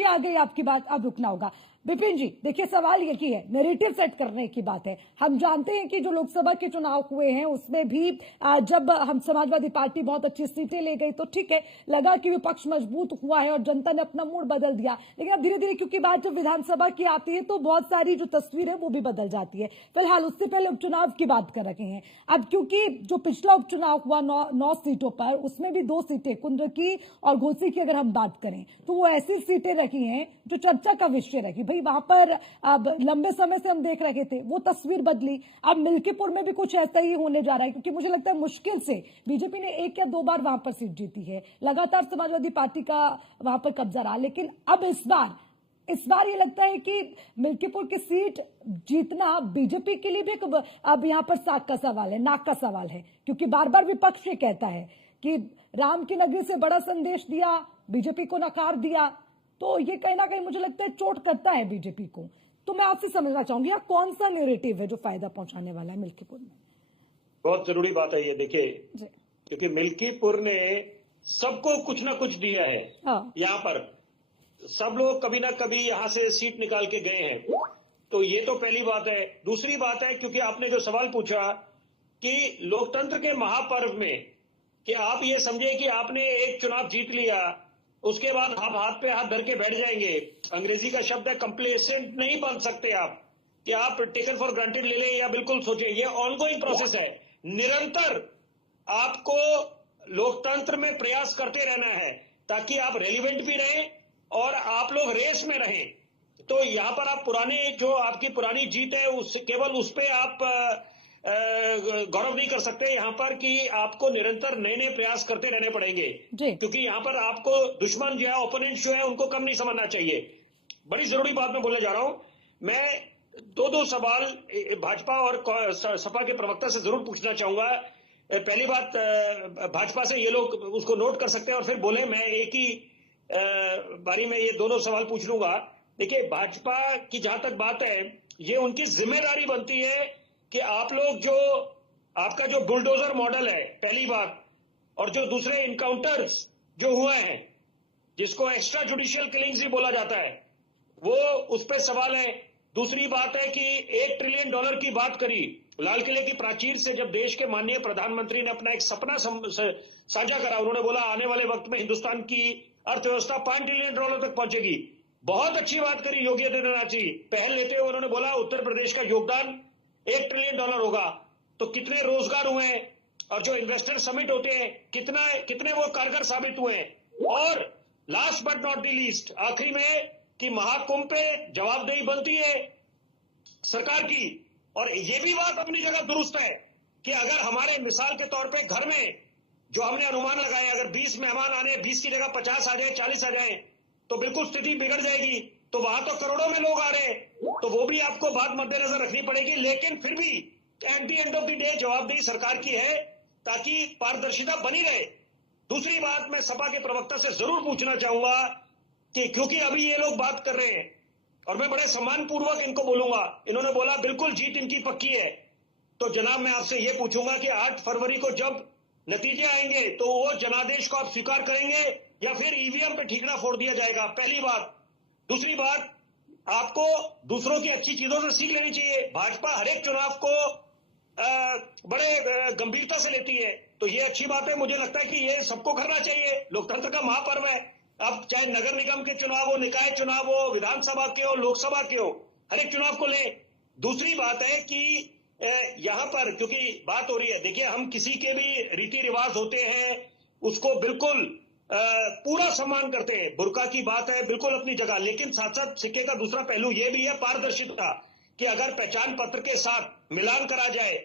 की आ गई आपकी बात, अब रुकना होगा। विपिन जी देखिए, सवाल ये की है, नैरेटिव सेट करने की बात है। हम जानते हैं कि जो लोकसभा के चुनाव हुए हैं उसमें भी जब हम समाजवादी पार्टी बहुत अच्छी सीटें ले गई तो ठीक है, लगा कि विपक्ष मजबूत हुआ है और जनता ने अपना मूड बदल दिया। लेकिन अब धीरे धीरे क्योंकि बात जब विधानसभा की आती है तो बहुत सारी जो तस्वीर है वो भी बदल जाती है। फिलहाल उससे पहले उपचुनाव की बात कर रहे हैं। अब क्योंकि जो पिछला उपचुनाव हुआ 9 सीटों पर, उसमें भी 2 सीटें कुंद्र की और घोसी की अगर हम बात करें तो वो ऐसी सीटें रखी हैं जो चर्चा का विषय रखी। भाई वहां पर अब लंबे समय से हम देख रहे थे, वो तस्वीर बदली। अब मिल्कीपुर में भी कुछ ऐसा ही होने जा रहा है, क्योंकि मुझे लगता है मुश्किल से बीजेपी ने 1 या 2 बार वहां पर सीट जीती है। लगातार समाजवादी पार्टी का वहां पर कब्जा रहा, लेकिन अब इस बार ये लगता है कि मिल्कीपुर की सीट जीतना बीजेपी के लिए भी अब यहां पर साख का सवाल है, नाक का सवाल है, क्योंकि बार बार विपक्ष ये कहता है कि राम की नगरी से बड़ा संदेश दिया, बीजेपी को नकार दिया, तो ये कहीं ना कहीं मुझे लगता है चोट करता है बीजेपी को। तो मैं आपसे समझना चाहूंगी कौन सा नैरेटिव है जो फायदा पहुंचाने वाला है मिल्कीपुर में? बहुत जरूरी बात है ये, देखिए, क्योंकि मिल्कीपुर ने सबको कुछ ना कुछ दिया है। यहाँ पर सब लोग कभी ना कभी यहाँ से सीट निकाल के गए हैं, तो ये तो पहली बात है। दूसरी बात है, क्योंकि आपने जो सवाल पूछा कि लोकतंत्र के महापर्व में कि आप ये समझे कि आपने एक चुनाव जीत लिया, उसके बाद आप हाथ पे हाथ धर के बैठ जाएंगे। अंग्रेजी का शब्द है कंप्लेसेंट, नहीं बन सकते आप कि आप टेकन फॉर ग्रांटेड ले लें या बिल्कुल सोचिए। ये ऑनगोइंग प्रोसेस है, निरंतर आपको लोकतंत्र में प्रयास करते रहना है ताकि आप रेलिवेंट भी रहें और आप लोग रेस में रहें। तो यहाँ पर आप जो आपकी पुरानी जीत है केवल उस पे आप गौरव नहीं कर सकते। यहाँ पर कि आपको निरंतर नए नए प्रयास करते रहने पड़ेंगे, क्योंकि यहाँ पर आपको दुश्मन जो है, ओपोनेंट जो है, उनको कम नहीं समझना चाहिए। बड़ी जरूरी बात मैं बोलने जा रहा हूं। मैं 2 सवाल भाजपा और सपा के प्रवक्ता से जरूर पूछना चाहूंगा। पहली बात, भाजपा से ये लोग उसको नोट कर सकते हैं और फिर बोले। मैं एक ही बारी में ये दोनों सवाल पूछ लूंगा। देखिए, भाजपा की जहां तक बात है, ये उनकी जिम्मेदारी बनती है कि आप लोग आपका जो बुलडोजर मॉडल है, पहली बात, और जो दूसरे इनकाउंटर्स जो हुए हैं, जिसको एक्स्ट्रा जुडिशियल किलिंग्स भी बोला जाता है, वो उस पर सवाल है। दूसरी बात है कि $1 ट्रिलियन की बात करी लाल किले की प्राचीर से, जब देश के माननीय प्रधानमंत्री ने अपना एक सपना साझा करा। उन्होंने बोला आने वाले वक्त में हिंदुस्तान की अर्थव्यवस्था $5 ट्रिलियन तक पहुंचेगी। बहुत अच्छी बात करी योगी आदित्यनाथ जी। पहल लेते हुए उन्होंने बोला उत्तर प्रदेश का योगदान $1 ट्रिलियन होगा। तो कितने रोजगार हुए हैं, और जो इन्वेस्टर समिट होते हैं कितने वो कारगर साबित हुए हैं। और last but not the least, आखिरी में, कि महाकुंभ पे जवाबदेही बनती है सरकार की। और ये भी बात अपनी जगह दुरुस्त है कि अगर हमारे मिसाल के तौर पे घर में जो हमने अनुमान लगाया, अगर 20 मेहमान आने, 20 की जगह 50 आ जाए, 40 आ जाए, तो बिल्कुल स्थिति बिगड़ जाएगी। तो वहां तो करोड़ों में लोग आ रहे हैं, तो वो भी आपको बात मद्देनजर रखनी पड़ेगी। लेकिन फिर भी at the end of the day जवाबदेही सरकार की है, ताकि पारदर्शिता बनी रहे। दूसरी बात, मैं सपा के प्रवक्ता से जरूर पूछना चाहूंगा कि क्योंकि अभी ये लोग बात कर रहे हैं और मैं बड़े सम्मानपूर्वक इनको बोलूंगा, इन्होंने बोला बिल्कुल जीत इनकी पक्की है। तो जनाब, मैं आपसे ये पूछूंगा कि 8 फरवरी को जब नतीजे आएंगे तो वो जनादेश को आप स्वीकार करेंगे या फिर ईवीएम पे ठीकरा फोड़ दिया जाएगा? पहली बात। दूसरी बात, आपको दूसरों की अच्छी चीजों से सीख लेनी चाहिए। भाजपा हर एक चुनाव को बड़े गंभीरता से लेती है, तो ये अच्छी बात है। मुझे लगता है कि ये सबको करना चाहिए। लोकतंत्र का महापर्व है। अब चाहे नगर निगम के चुनाव हो, निकाय चुनाव हो, विधानसभा के हो, लोकसभा के हो, हर एक चुनाव को ले। दूसरी बात है कि यहाँ पर क्योंकि बात हो रही है, देखिए, हम किसी के भी रीति रिवाज होते हैं उसको बिल्कुल पूरा सम्मान करते हैं। बुर्का की बात है बिल्कुल अपनी जगह, लेकिन साथ साथ सिक्के का दूसरा पहलू ये भी है पारदर्शिता, कि अगर पहचान पत्र के साथ मिलान करा जाए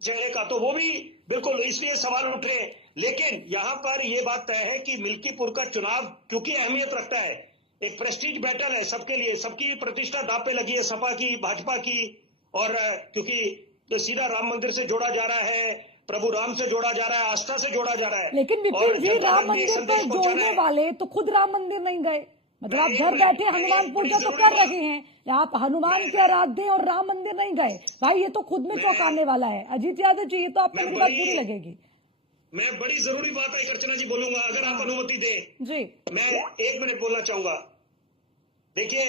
चेहरे का, तो वो भी बिल्कुल, इसलिए सवाल उठे। लेकिन यहाँ पर ये बात तय है कि मिल्कीपुर का चुनाव क्योंकि अहमियत रखता है, एक प्रेस्टीज बैटल है सबके लिए, सबकी प्रतिष्ठा दांव पे लगी है, सपा की, भाजपा की, और क्योंकि तो सीधा राम मंदिर से जोड़ा जा रहा है, प्रभु राम से जोड़ा जा रहा है, आस्था से जोड़ा जा रहा है। लेकिन विपिन जी, राम मंदिर पर जोड़ने वाले तो खुद राम मंदिर नहीं गए। मतलब आप घर बैठे हनुमान पूजा तो कर रहे हैं, आप हनुमान के आराध्य और राम मंदिर नहीं गए। भाई ये तो खुद में चौंकाने वाला है। अजीत यादव जी, ये तो आपको मेरी बात बुरी लगेगी। मैं बड़ी जरूरी बात है अर्चना जी बोलूंगा, अगर आप अनुमति दें। जी, मैं 1 मिनट बोलना चाहूंगा। देखिए,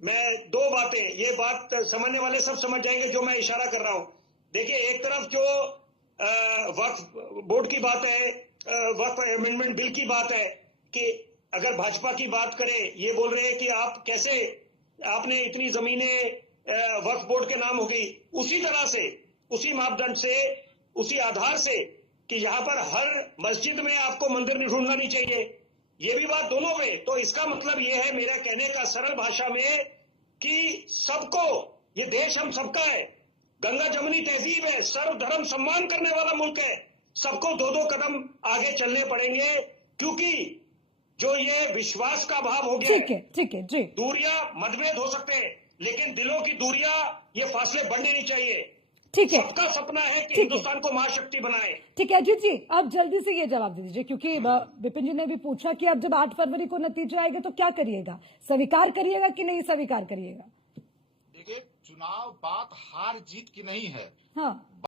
मैं दो बातें, ये बात समझने वाले सब समझ जाएंगे जो मैं इशारा कर रहा हूं। देखिए, एक तरफ जो वक्फ बोर्ड की बात है, वक्फ अमेंडमेंट बिल की बात है कि अगर भाजपा की बात करें, ये बोल रहे हैं कि आप कैसे, आपने इतनी जमीनें वक्फ बोर्ड के नाम होगी। उसी तरह से, उसी मापदंड से, उसी आधार से कि यहाँ पर हर मस्जिद में आपको मंदिर नहीं ढूंढना नहीं चाहिए, ये भी बात दोनों में। तो इसका मतलब ये है मेरा कहने का सरल भाषा में कि सबको, ये देश हम सबका है, गंगा जमुनी तहजीब है, सर्व धर्म सम्मान करने वाला मुल्क है। सबको दो दो कदम आगे चलने पड़ेंगे, क्योंकि जो ये विश्वास का अभाव हो गया, ठीक है जी। दूरियां, मतभेद हो सकते हैं, लेकिन दिलों की दूरियां, ये फासले बढ़ने नहीं चाहिए। ठीक है, सबका सपना है कि हिंदुस्तान को महाशक्ति बनाए। ठीक है अजीत जी, आप जल्दी से ये जवाब दे दीजिए, क्योंकि विपिन जी ने भी पूछा कि अब जब 8 फरवरी को नतीजे आएंगे तो क्या करिएगा, स्वीकार करिएगा कि नहीं स्वीकार करिएगा? देखिए, चुनाव बात हार जीत की नहीं है। हाँ।